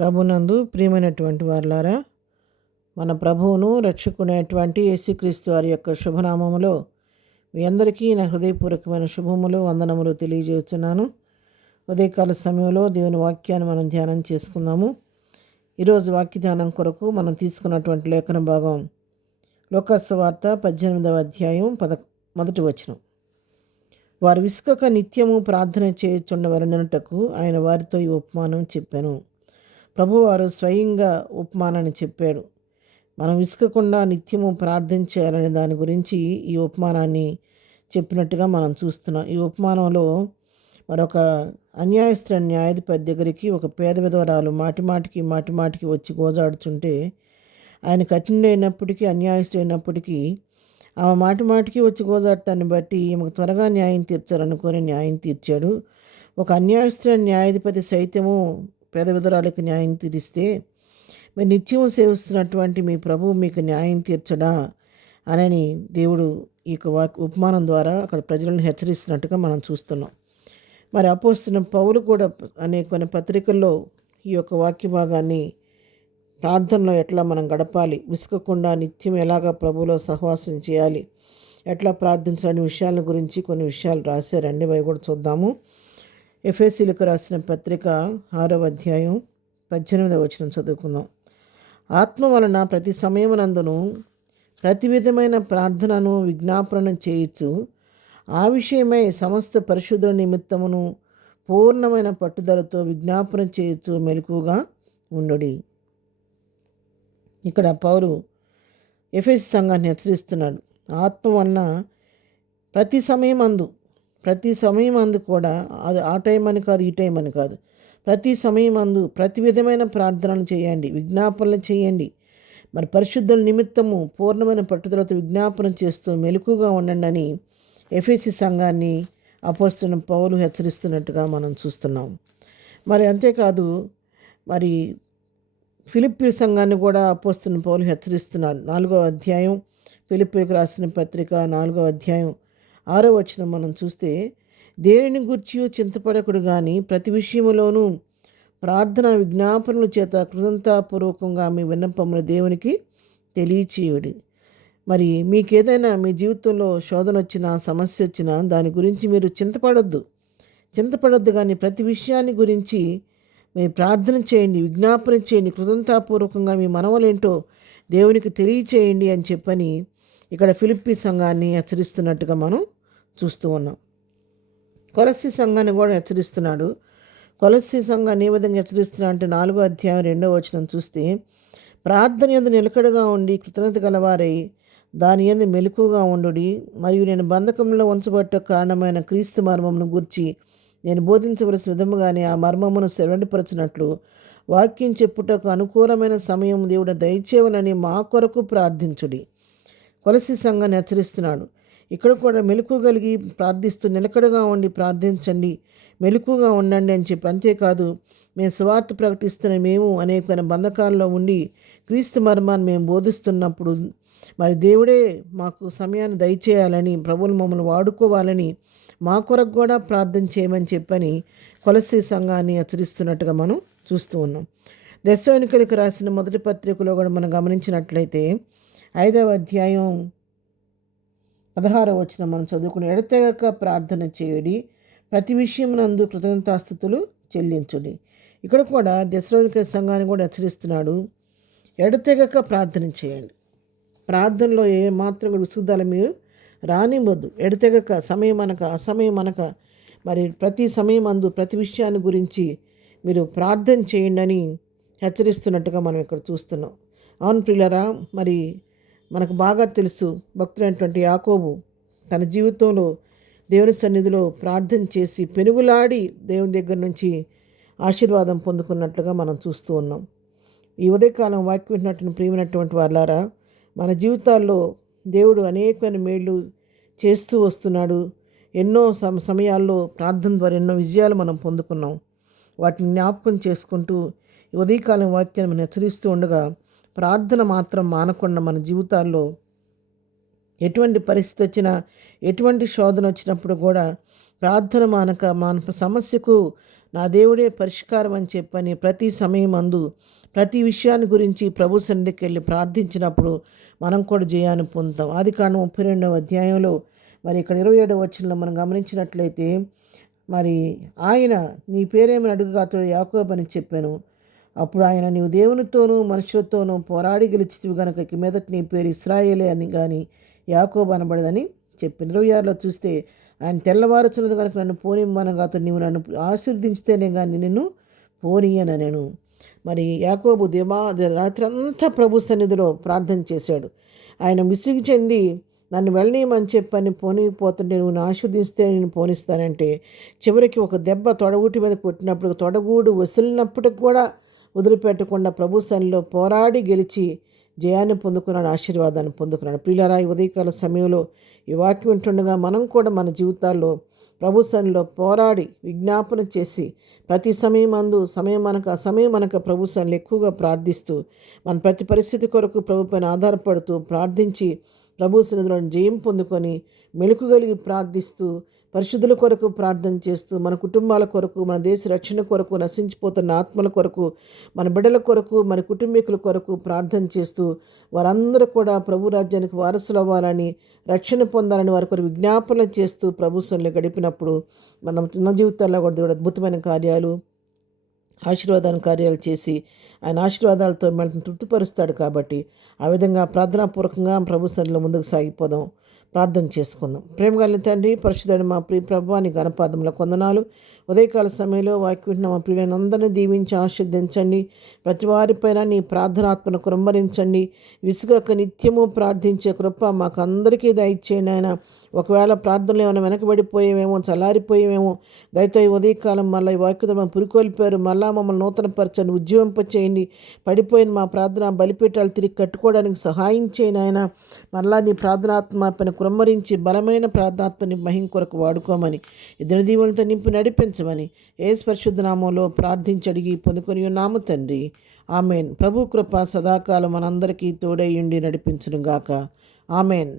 ప్రభునందు ప్రియమైనటువంటి వారులారా, మన ప్రభువును రక్షకునేటువంటి యేసుక్రీస్తు వారి యొక్క శుభనామములో మీ అందరికీ నా హృదయపూర్వకమైన శుభములు వందనములు తెలియజేస్తున్నాను. ఉదయకాల సమయంలో దేవుని వాక్యాన్ని మనం ధ్యానం చేసుకుందాము. ఈరోజు వాక్య ధ్యానం కొరకు మనం తీసుకున్నటువంటి లేఖన భాగం లోకాసు వార్త 18వ అధ్యాయం 1 వచనం. వారు విసుకక నిత్యము ప్రార్థన చేయుచుండవలనటకు ఆయన వారితో ఈ ఉపమానం చెప్పాను. ప్రభువారు స్వయంగా ఉపమానాన్ని చెప్పాడు. మనం విసుకకుండా నిత్యము ప్రార్థన చేయాలనే దాని గురించి ఈ ఉపమానాన్ని చెప్పినట్టుగా మనం చూస్తున్నాం. ఈ ఉపమానంలో మరొక అన్యాయస్తుల న్యాయాధిపతి దగ్గరికి ఒక పేద విధవరాలు మాటిమాటికి వచ్చి గోజాడుచుంటే, ఆయన కఠినుడైనప్పటికీ అన్యాయస్తుడైనప్పటికీ ఆమె మాటిమాటికి వచ్చి గోజాడటాన్ని బట్టి ఈమెకు త్వరగా న్యాయం తీర్చాలనుకొని న్యాయం తీర్చాడు. ఒక అన్యాయస్తుల న్యాయాధిపతి సైతము పేద విధవరాలకు న్యాయం తీరిస్తే, మీరు నిత్యం సేవిస్తున్నటువంటి మీ ప్రభువు మీకు న్యాయం తీర్చడా అని దేవుడు ఈ ఉపమానం ద్వారా అక్కడ ప్రజలను హెచ్చరిస్తున్నట్టుగా మనం చూస్తున్నాం. మరి అపోస్తలుడైన పౌలు కూడా అనేక పత్రికల్లో ఈ యొక్క వాక్య భాగాన్ని ప్రార్థనలో ఎట్లా మనం గడపాలి, విసుకకుండా నిత్యం ఎలాగా ప్రభువులో సహవాసం చేయాలి, ఎట్లా ప్రార్థించాలనే విషయాల గురించి కొన్ని విషయాలు రాశారండి. అవి కూడా చూద్దాము. ఎఫెసీయులకు రాసిన పత్రిక 6వ అధ్యాయం 18వ వచనం చదువుకుందాం. ఆత్మ వలన ప్రతి సమయమునందును ప్రతి విధమైన ప్రార్థనను విజ్ఞాపనను చేయొచ్చు, ఆ విషయమై సమస్త పరిశుద్ధుల నిమిత్తమును పూర్ణమైన పట్టుదలతో విజ్ఞాపన చేయొచ్చు, మెలకుగా ఉండుడి. ఇక్కడ పౌలు ఎఫెసీ సంఘాన్ని హెచ్చరిస్తున్నాడు. ఆత్మ వలన ప్రతి సమయమందు కూడా, అది ఆ టైం అని కాదు, ఈ టైం అని కాదు, ప్రతి సమయమందు ప్రతి విధమైన ప్రార్థనలు చేయండి, విజ్ఞాపనలు చేయండి. మరి పరిశుద్ధుల నిమిత్తము పూర్ణమైన పట్టుదలతో విజ్ఞాపన చేస్తూ మెలకుగా ఉండండి అని ఎఫెసీ సంఘాన్ని అపోస్తలుడైన పౌలు హెచ్చరిస్తున్నట్టుగా మనం చూస్తున్నాం. మరి అంతేకాదు, మరి ఫిలిప్పీ సంఘాన్ని కూడా అపోస్తలుడైన పౌలు హెచ్చరిస్తున్నాడు. 4వ అధ్యాయం ఫిలిప్పీకి రాసిన పత్రిక 4వ అధ్యాయం 6వ వచనం మనం చూస్తే, దేనిని గూర్చి చింతపడకుడు కానీ ప్రతి విషయములోనూ ప్రార్థన విజ్ఞాపనల చేత కృతజ్ఞతాపూర్వకంగా మీ విన్నపములు దేవునికి తెలియచేయుడి. మరి మీకేదైనా మీ జీవితంలో శోధన వచ్చినా, సమస్య వచ్చినా దాని గురించి మీరు చింతపడద్దు కానీ ప్రతి విషయాన్ని గురించి మీరు ప్రార్థన చేయండి, విజ్ఞాపన చేయండి, కృతజ్ఞతాపూర్వకంగా మీ మనవలేంటో దేవునికి తెలియచేయండి అని చెప్పని ఇక్కడ ఫిలిప్పీ సంఘాన్ని హెచ్చరిస్తున్నట్టుగా మనం చూస్తూ ఉన్నాం. కొలస్సీ సంఘాన్ని కూడా హెచ్చరిస్తున్నాడు. కొలస్సీ సంఘాన్ని ఏ విధంగా హెచ్చరిస్తున్నా అంటే 4వ అధ్యాయం 2వ వచనం చూస్తే, ప్రార్థన యందు నిలకడగా ఉండి కృతజ్ఞత గలవారై దాని యందు మెలకుగా ఉండుడి. మరియు నేను బంధకంలో ఉంచబట్ట కారణమైన క్రీస్తు మర్మమును గూర్చి నేను బోధించవలసిన విధముగానే ఆ మర్మమును వెల్లడిపరచినట్లు వాక్యం చెప్పుటకు అనుకూలమైన సమయం దేవుడు దయచేవనని మా కొరకు ప్రార్థించుడి. కొలస్సీ సంఘాన్ని హెచ్చరిస్తున్నాడు. ఇక్కడ కూడా మెలకువ కలిగి ప్రార్థిస్తూ నిలకడగా ఉండి ప్రార్థించండి, మెలకుగా ఉండండి అని చెప్పి. అంతేకాదు, మేము సువార్త ప్రకటిస్తున్న మేము అనేకమైన బంధకాల్లో ఉండి క్రీస్తు మర్మాన్ని మేము బోధిస్తున్నప్పుడు మరి దేవుడే మాకు సమయాన్ని దయచేయాలని, ప్రభువులు మమ్మల్ని వాడుకోవాలని మా కొరకు కూడా ప్రార్థన చేయమని చెప్పని కొలస్సీ సంఘాన్ని హెచ్చరిస్తున్నట్టుగా మనం చూస్తూ ఉన్నాం. దెస్సలోనికీయులకు రాసిన మొదటి పత్రికలో కూడా మనం గమనించినట్లయితే 5వ అధ్యాయం 16వ వచనం మనం చదువుకుని, ఎడతెగక ప్రార్థన చేయుడి, ప్రతి విషయమునందు కృతజ్ఞతాస్తుతులు చెల్లించుడి. ఇక్కడ కూడా దెస్సలోనికీయుల సంఘాన్ని కూడా హెచ్చరిస్తున్నాడు. ఎడతెగక ప్రార్థన చేయండి, ప్రార్థనలో ఏ మాత్రం కూడా విసుగుదల మీరు రానివ్వద్దు. ఎడతెగక అసమయం అనక మరి ప్రతి సమయమందు ప్రతి విషయాన్ని గురించి మీరు ప్రార్థన చేయండి అని హెచ్చరిస్తున్నట్టుగా మనం ఇక్కడ చూస్తున్నాం. అవును ప్రియులారా, మరి మనకు బాగా తెలుసు, భక్తుడైనటువంటి యాకోబు తన జీవితంలో దేవుని సన్నిధిలో ప్రార్థన చేసి పెనుగులాడి దేవుని దగ్గర నుంచి ఆశీర్వాదం పొందుకున్నట్లుగా మనం చూస్తూ ఉన్నాం. ఈ ఉదయకాలం వాక్యం వింటున్నటువంటి ప్రియమైనటువంటి వారులారా, మన జీవితాల్లో దేవుడు అనేకమైన మేళ్ళు చేస్తూ వస్తున్నాడు. ఎన్నో సమయాల్లో ప్రార్థన ద్వారా ఎన్నో విజయాలు మనం పొందుకున్నాం. వాటిని జ్ఞాపకం చేసుకుంటూ ఈ ఉదయకాలం వాక్యాన్ని మనం హెచ్చరిస్తూ ఉండగా, ప్రార్థన మాత్రం మానకుండా మన జీవితాల్లో ఎటువంటి పరిస్థితి వచ్చినా, ఎటువంటి శోధన వచ్చినప్పుడు కూడా ప్రార్థన మానక మన సమస్యకు నా దేవుడే పరిష్కారం అని చెప్పని ప్రతి సమయం అందు ప్రతి విషయాన్ని గురించి ప్రభు సన్నిధికి వెళ్ళి ప్రార్థించినప్పుడు మనం కూడా జయాన్ని పొందుతాం. ఆదికాండం 32వ అధ్యాయంలో మరి ఇక్కడ 27వ వచనంలో మనం గమనించినట్లయితే మరి ఆయన నీ పేరేమని అడుగుగా అతడు యాకోబు అని చెప్పాను. అప్పుడు ఆయన నీవు దేవునితోనూ మనుషులతోనూ పోరాడి గెలిచితివి గనుక ఇక మీదట నీ పేరు ఇశ్రాయేలే అని కానీ యాకోబు అనబడదని చెప్పింది. 26లో చూస్తే ఆయన తెల్లవారుచున్నది కనుక నన్ను పోనిమ్మనగా అతడు నీవు నన్ను ఆశీర్వదించితేనే కానీ నిన్ను పోనీయనెను. మరి యాకోబు రాత్రి అంతా ప్రభు సన్నిధిలో ప్రార్థన చేశాడు. ఆయన విసిగి చెంది నన్ను వెళ్ళనీయమని చెప్పని పోనీపోతుంటే నువ్వు ఆశీర్దిస్తే నేను పోనిస్తానంటే చివరికి ఒక దెబ్బ తొడగూటి మీద కొట్టినప్పుడు తొడగూడు వసిలినప్పటికి కూడా వదిలిపెట్టకుండా ప్రభు సన్నిధిలో పోరాడి గెలిచి జయాన్ని పొందుకున్నాడు, ఆశీర్వాదాన్ని పొందుకున్నాడు. ప్రియులారా, ఈ ఉదయకాల సమయంలో ఈ వాక్యం వింటుండగా మనం కూడా మన జీవితాల్లో ప్రభు సన్నిధిలో పోరాడి విజ్ఞాపన చేసి ప్రతి సమయం ఆ సమయం మనకు ప్రభు సన్నిధిలో ఎక్కువగా ప్రార్థిస్తూ మన ప్రతి పరిస్థితి కొరకు ప్రభు పైన ఆధారపడుతూ ప్రార్థించి ప్రభు సన్నిధిలో జయం పొందుకొని మెలకుగలిగి ప్రార్థిస్తూ పరిశుద్ధుల కొరకు ప్రార్థన చేస్తూ మన కుటుంబాల కొరకు, మన దేశ రక్షణ కొరకు, నశించిపోతున్న ఆత్మల కొరకు, మన బిడ్డల కొరకు, మన కుటుంబీకుల కొరకు ప్రార్థన చేస్తూ వారందరూ కూడా ప్రభు రాజ్యానికి వారసులు అవ్వాలని, రక్షణ పొందాలని వారి కొరకు విజ్ఞాపన చేస్తూ ప్రభు సన్నిధిలో గడిపినప్పుడు మన జీవితాల్లో కూడా దేవుడు అద్భుతమైన కార్యాలు, ఆశీర్వాదాన్ని కార్యాలు చేసి ఆయన ఆశీర్వాదాలతో మనల్ని తృప్తిపరుస్తాడు. కాబట్టి ఆ విధంగా ప్రార్థనాపూర్వకంగా ప్రభు సన్నిధిలో ముందుకు సాగిపోదాం. ప్రార్థన చేసుకుందాం. ప్రేమ కలిగిన తండ్రి, పరిశుద్ధుడైన మా ప్రియ ప్రభువా, నీ ఘనపాదముల కొందనాలు. ఉదయకాల సమయంలో వాక్యం మా ప్రియులను అందరినీ దీవించి ఆశీర్వదించండి. ప్రతి వారిపైన నీ ప్రార్థనాత్మను కురంభరించండి. విసుగక నిత్యము ప్రార్థించే కృప మాకు అందరికీ దయచేయండి ఆయన. ఒకవేళ ప్రార్థనలు ఏమైనా వెనకబడిపోయేమేమో, చల్లారిపోయేమేమో, దయతో ఈ ఉదయకాలం మళ్ళీ ఈ వాక్యత మనం పురికొల్పారు. మళ్ళా మమ్మల్ని నూతనపరచండి, ఉజ్జీవింపచేయండి. పడిపోయిన మా ప్రార్థన బలిపీఠాలు తిరిగి కట్టుకోవడానికి సహాయం చేయని ఆయన. మళ్ళా నీ ప్రార్థనాత్మ పైన కుమ్మరించి బలమైన ప్రార్థనాత్మని మహిం కొరకు వాడుకోమని, ఇద్దరు దీవులతో నింపి నడిపించమని యేసు పరిశుద్ధ నామంలో ప్రార్థించి అడిగి పొందుకొని ఉన్నాము తండ్రి. ఆమెన్. ప్రభు కృప సదాకాలం మనందరికీ తోడై ఉండి నడిపించును గాక. ఆమెన్.